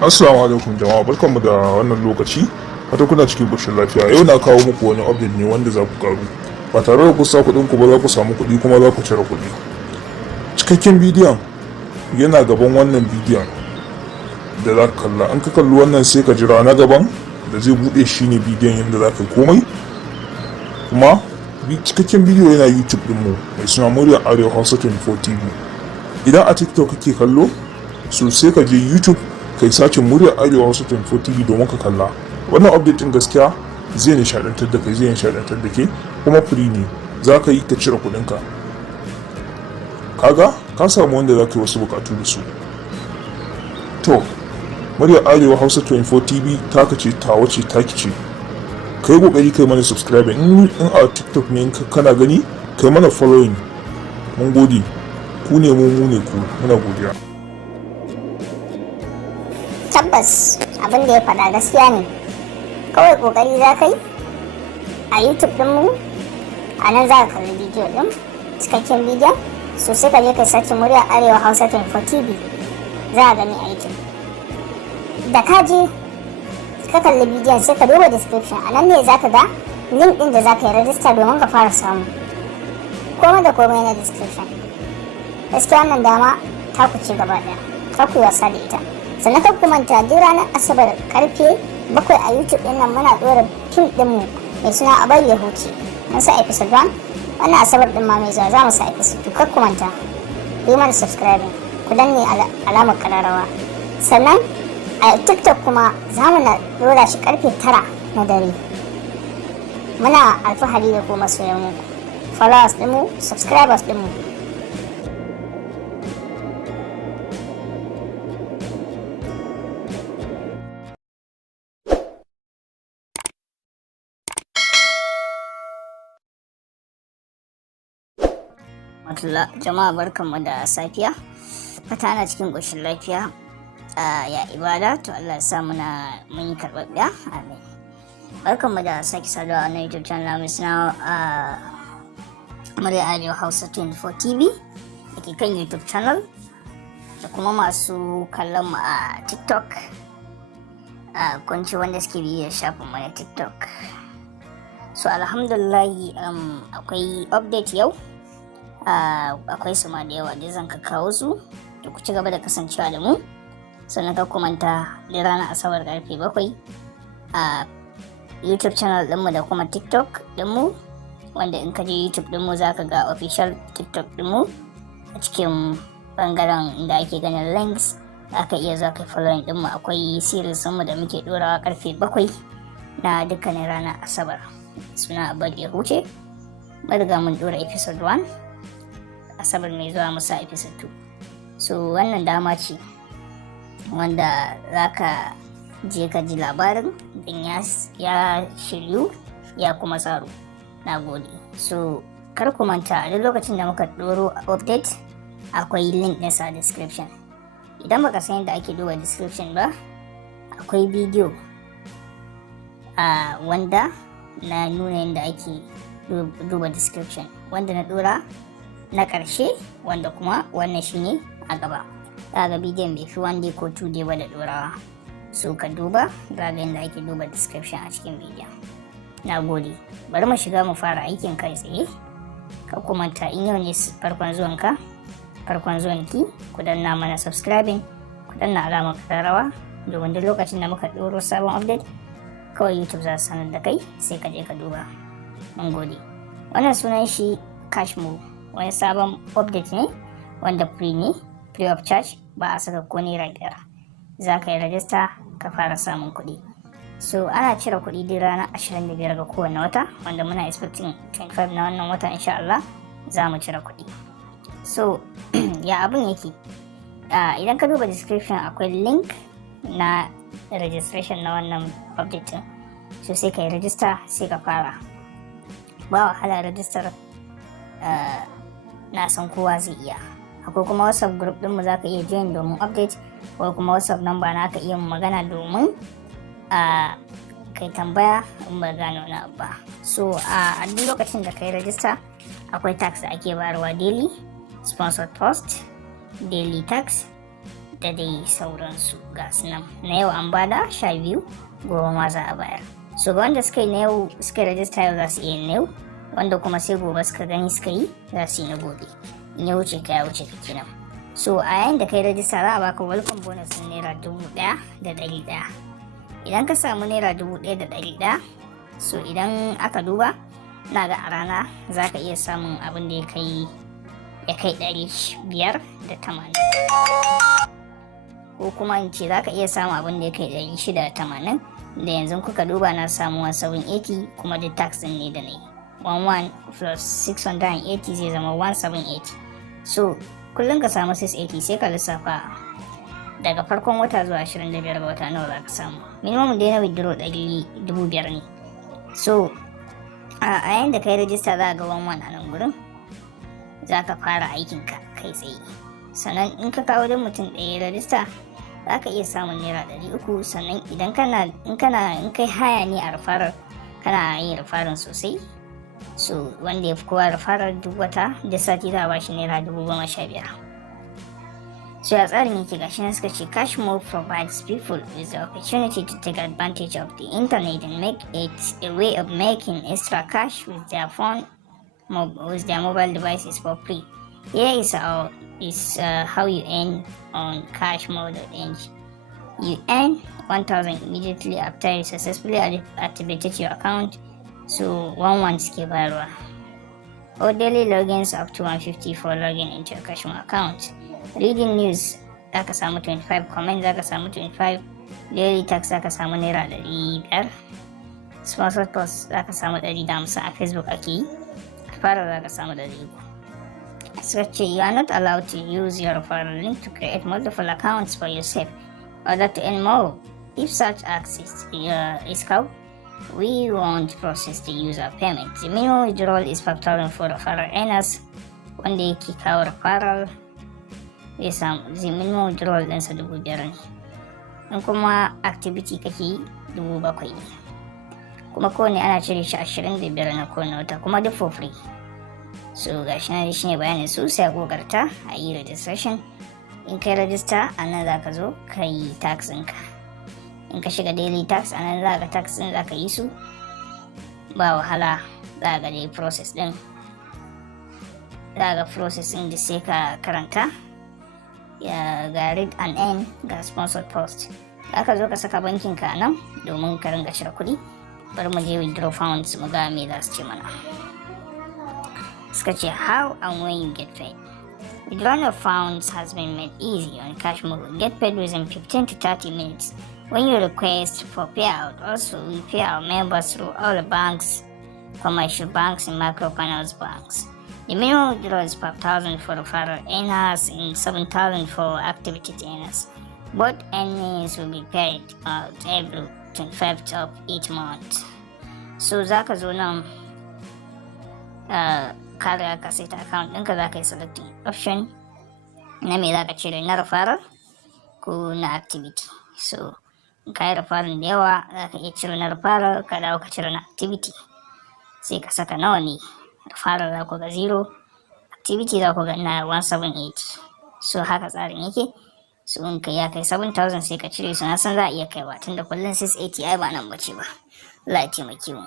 Assalamu alaikum jama'a, barkanmu da wannan lokaci. Wata kuna cikin ƙoshin lafiya. Yau na kawo muku wani update ne wanda za ku karu ba tare da ku sa kuɗin ku ba, za ku samu kuɗi kuma za ku cire kuɗi. Cikakken bidiyon yana gaban wannan bidiyon da za ka kalla. In ka kalli wannan sai ka jira na gaban da zai buɗe shi ne bidiyon yadda za ka komai. Kuma cikakken bidiyo yana YouTube ɗinmu mai suna Muryar Arewa Hausa 24 TV. Idan a TikTok kake kallo, so sai ka je YouTube kai sacin Muryar Arewa Hausa 24 TV domin ka kalla. Wannan update din gaskiya zai nishadantar da kai, zai nishadantar da ke, kuma free ne. Za ka yi ka cire kuɗinka. Kaga ka samu wanda za ka yi wasu bukatu da su. To Muryar Arewa Hausa 24 TV taka ce, tawa ce, taki ce. Kai kokari kai mana subscribe, in a TikTok ne kana gani kai mana following. Mun gode. Ku ne mu ne ku, muna godiya. Tabbas abin da ya faɗa gaskiya ne. Kawai kokari za ka yi a YouTube ɗinmu, a nan za ka kalli bidiyo ɗin, cikakken bidiyon. So sai ka je ka sace Muryar Arewa Hausa 24 TV, za a gani aikin. Da ka je ka kalli bidiyon sai ka duba description, a nan ne za ka ga link ɗin da za ka yi rajista domin ka fara samu komai da komai na description. Gaskiya wannan dama ta ku ci gaba ɗaya, kar ku yi wasa da ita. Sannan kar ku manta duk ranar Asabar karfe 7 a YouTube ɗin nan muna ɗora fim ɗinmu mai suna Abar ya huce. Mun sa episode 1, wannan Asabar ɗin ma mai zuwa za mu sa episode 2. Kar ku manta ku yi mana subscribing, ku danne alamar kararrawa. Sannan a TikTok kuma za mu na ɗora shi karfe 9 na dare. Muna alfahari da ku masoyanmu, followers ɗinmu, subscribers ɗinmu. Jama'a barkanmu da safiya, fata ana cikin ƙoshin lafiya. Ya ibada, to Allah ya sa mun yi karɓaɓɓiya, amin. Barkanmu da sake saduwa na YouTube channel mai suna Muryar Arewa Hausa 24 TV da ke kan YouTube channel, da kuma masu kallon mu a TikTok, kunci wanda suke biyar shafin mu na TikTok. So alhamdulillahi akwai update yau. Akwai su ma da yawa da zan kawo su, da ku ci gaba da kasancewa da mu. Sannan ka kumanta da ranar Asabar karfe 7 a YouTube channel dinmu da kuma TikTok dinmu, wanda in ka je YouTube dinmu za ka ga official TikTok dinmu a cikin bangaren inda ake ganin links. Aka iya zuwa kai following dinmu. Akwai series mu da muke dorawa karfe 7 na dukkanin ranar Asabar, suna Abar ya huce. Mun riga mun dora episode 1, Asabar mai zuwa musa episode 2. So wannan dama ce wanda za ka je ka ji labarin din ya shiryu ya kuma tsaro. Na gode. So kar ku manta a duk lokacin da muka ɗoro update akwai link ɗinsa a description. Idan baka san yadda ake duba description ba, akwai bidiyo wanda na nuna yadda ake duba description, wanda na ɗora na ƙarshe, wanda kuma wannan shine a gaba. Ga bidiyon bai fi 1 day ko 2 day ba da ɗorawa. So ka duba ga yadda ake duba description a cikin bidiyon. Na gode. Bari mu shiga mu fara aikin kai tsaye. Ka kumanta in yau ne farkon zuwanki, ku danna mana subscribing, ku danna alamar kararrawa, domin duk lokacin da muka ɗoro sabon update kawai YouTube za su sanar da kai, sai ka je ka duba. Mun gode. Wannan sunan shi cash move, wani sabon update ne wanda free ne, free of charge, ba a saka ko naira 5. Za ka yi rajista ka fara samun kuɗi. So ana cire kuɗi duk ranar 25 ga kowane wata, wanda muna expecting 25 na wannan wata insha Allah za mu cire kuɗi. So ya abin yake, idan ka duba description akwai link na registration na wannan update. So sai ka yi rajista sai ka fara. Ba wahala rajistar, na san kowa zai iya. Akwai kuma WhatsApp group ɗinmu za ka iya join domin update, ko kuma WhatsApp number na ka iya magana domin kai tambaya in ba gano na ba. So a duk lokacin da ka yi rajista akwai tax da ake bayarwa daily, sponsored post, daily tax, da dai sauransu ga su nan. Na yau an bada 12, gobe ma za a bayar. So ga wanda suka yi na yau suka rajista yau za su iya na yau, wanda kuma sai gobe suka gani suka yi za su yi na gobe. In ya wuce ka ya wuce ka kenan. So a yayin da kai rajista za a baka welcome bonus din naira 1,100. Idan ka samu naira 1,100, so idan aka duba na ga a rana za ka iya samun abin da ya kai 580, ko kuma in ce za ka iya samun abin da ya kai 680. da yanzu kuka duba na samu 1780 kuma duk tax din ne da ne 11 plus 680 zai zama 1780. So kullum ka samu 680 sai ka lissafa daga farkon wata zuwa 25 ga wata nawa za ka samu. Minimum dai na withdraw 500 ne. So a yayin da kai rajista za ga 11 a nan gurin za ka fara aikinka kai tsaye. Sannan in ka kawo don mutum ɗaya rajista za ka iya samun naira 300. Sannan idan in kai haya ne a referral kana yin referral sosai, so wanda ya fi kowa referral duk wata da sati za a ba shi naira 15,000. So a tsarin yake gashi na suka ce Cashmore provides people with the opportunity to take advantage of the internet and make it a way of making extra cash with their mobile devices for free. Here is how you earn on Cashmore.ng. You earn 1,000 immediately after you successfully activated your account. So 11 suke bayarwa. Or daily logins up to 150 for login into your Cashmore account. Reading news zaka samu 25, comment zaka samu 25, daily tax zaka samu naira 500, sponsored post zaka samu 150 a Facebook ake yi, Fara zaka samu 300. Suka ce you are not allowed to use your referral link to create multiple accounts for yourself in order to earn more. If such access is caught, we won't process the user payment. The minimum withdrawal is 5,000 for referral earners. Wanda yake kawo referral zai samu minimum withdrawal ɗinsa 5,000 ne. In kuma activity kake yi 7,000 ne. Kuma kowane ana cire shi 25 na kowane wata, kuma duk for free. So gashi na shi ne bayanin su, sai a kokarta a yi registration. In kai register a nan za ka zo ka yi tax ɗinka. In ka shiga daily tax a nan za ka tax ɗin za ka yi su ba wahala. Za ga dai process ɗin, za ga process ɗin da sai ka karanta ya ga read and earn ga sponsored post. Za ka zo ka saka bankin ka nan domin ka ringa cire kuɗi. Bari mu je withdraw funds mu ga me za su ce mana. Suka ce how and when you get paid. Withdrawing of funds has been made easy on Cashmore. Get paid within 15 to 30 minutes when you request for payout. Also, we pay our members through all the banks, commercial banks and microfinance banks. The minimum withdrawal is 5,000 for referral earners and 7,000 for activity earners. Both earnings will be paid out every 25th of each month. So zaka zo nan ka riga ka set account ɗinka, za ka yi selecting option na me za ka cire, na referral ko na activity. So in ka yi referral da yawa za ka iya cire na referral ka dawo ka cire na activity, sai ka saka nawa ne. Referral za ku ga 0, activity za ku ga na 1,780. So haka tsarin yake. So in ka ya kai 7,000 sai ka cire su, na san za a iya kaiwa tunda kullum 680 ai ba nan bace ba. Allah ya taimake mu.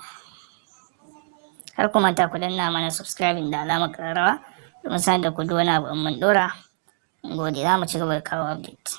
Har kuma ta ku danna mana subscribing da alamar ƙararrawa domin sanar da ku duk wani abu in mun ɗora. Gode, za mu ci gaba da kawo update.